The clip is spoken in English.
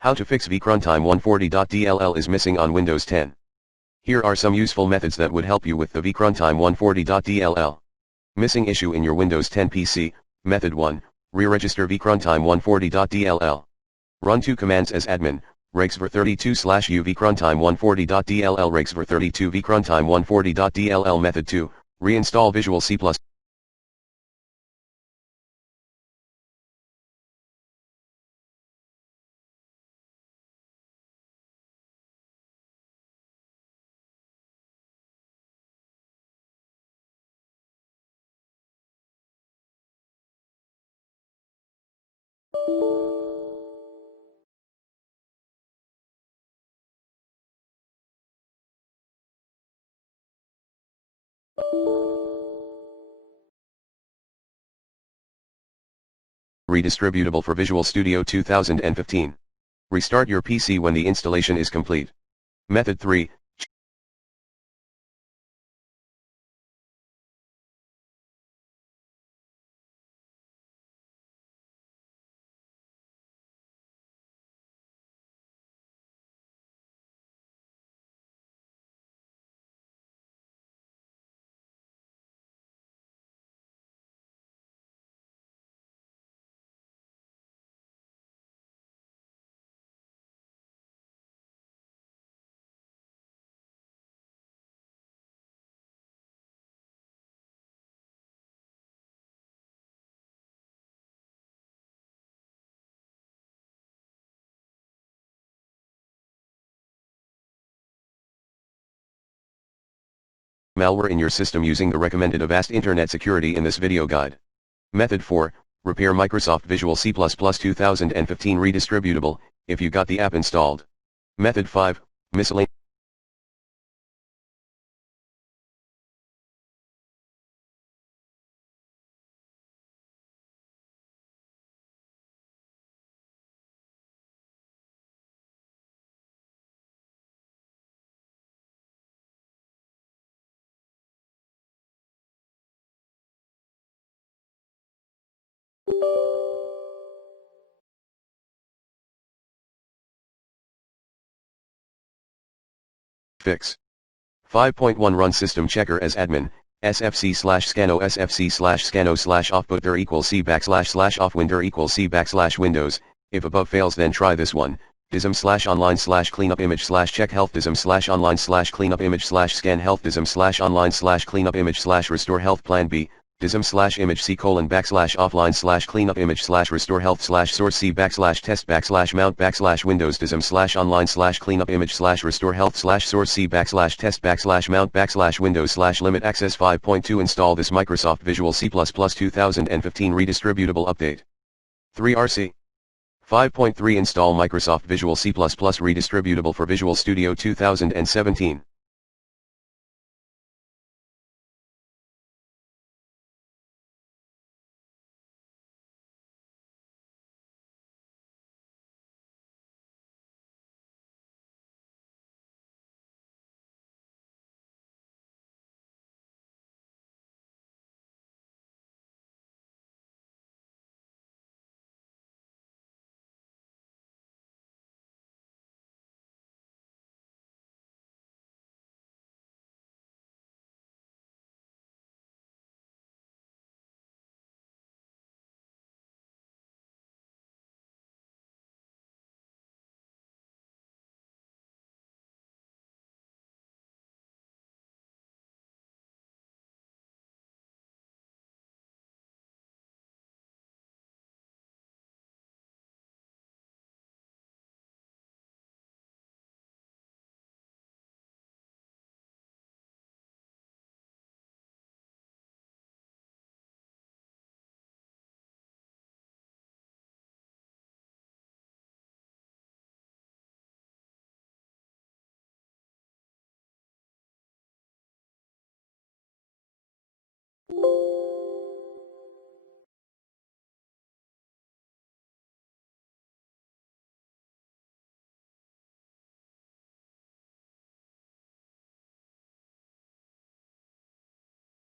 How to fix VCRUNTIME140.dll is missing on Windows 10. Here are some useful methods that would help you with the VCRUNTIME140.dll. Missing issue in your Windows 10 PC. Method 1, re-register VCRUNTIME140.dll. Run 2 commands as admin, regxvr32/u VCRUNTIME140.dll regxvr32 VCRUNTIME140.dll. Method 2, reinstall Visual C++. Redistributable for Visual Studio 2015. Restart your PC when the installation is complete. Method 3. Malware in your system using the recommended Avast Internet Security in this video guide. Method 4, repair Microsoft Visual C++ 2015 redistributable, if you got the app installed. Method 5, miscellaneous. Fix. 5.1 Run System Checker as admin, sfc/scanno sfc/scanno/offbooter equals c//offwinder equals c/Windows, if above fails then try this one, dism/online/cleanup image/check health dism/online/cleanup image/scan health dism/online/cleanup image/restore health plan B, dism/image c:\offline/cleanup image/restore health/source c/test/mount /windows dism/online/cleanup image/restore health/source c/test/mount /windows/limit access 5.2 Install this Microsoft Visual C++ 2015 redistributable update. 3rc. 5.3 Install Microsoft Visual C++ redistributable for Visual Studio 2017.